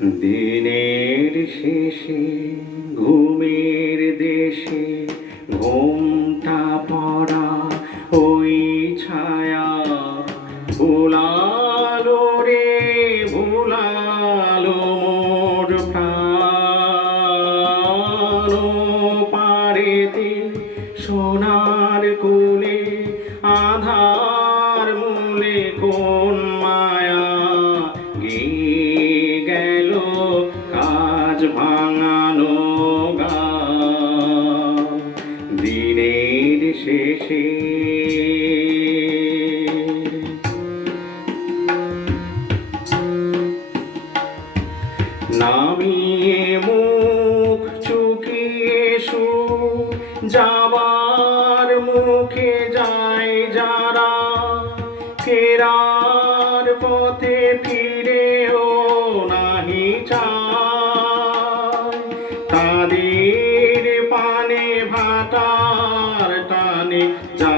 দিনের শেষে, ঘুমের দেশে ঘুমটা পড়া, ওই ছায়া ভুলালো রে, ভুলালো মোর প্রাণ। পারেতে সোনার কুলে আধার ভাঙানো দিনের শেষে নামিয়ে মুখ চুকিয়ে সু যাবার মুখে যায় যারা। ফেরার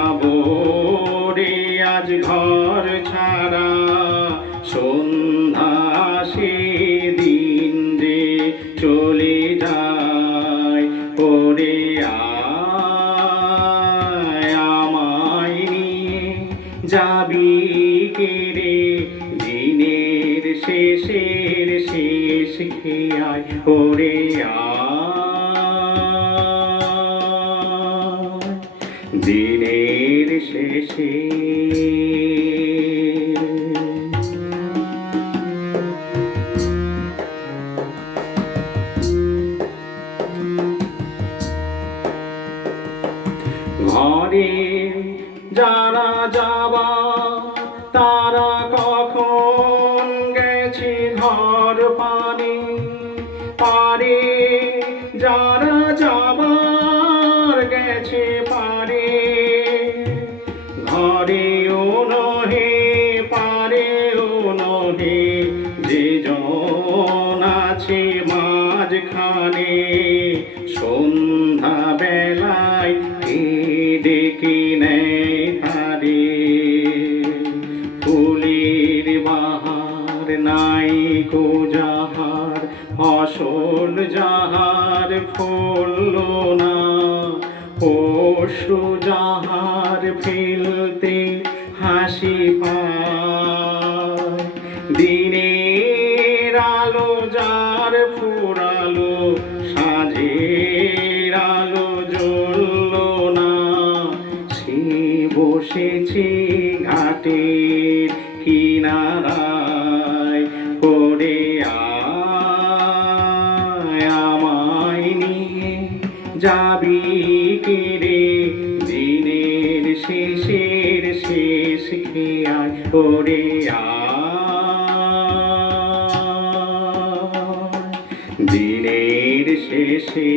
যাব রে আজ ঘর ছাড়া। সন্ধ্যা সে দিন যে চলে যায় পরে আমায় যাবি কে রে? দিনের শেষের শেষ খেয়ায় পরে আয় দিনের শেষে। ঘরে যারা যাবা তারা কখন গেছে ঘর পানি? পারে ঘরেও নহে, পারেও নহে। যে জন আছে মাঝখানে সন্ধ্যা বেলায় কে ডেকে নেয় তারে। ফুলের বাহার নাই যাহার, ফসল যাহার ফলল না। পশু যাহার ফেলতে সাঁঝের আলো জ্বলল না। সে বসেছে ঘাটের কিনারায় করে আমায় নিয়ে। যাবি কে রে? দিনের শেষের শেষ করে আয়। শেষে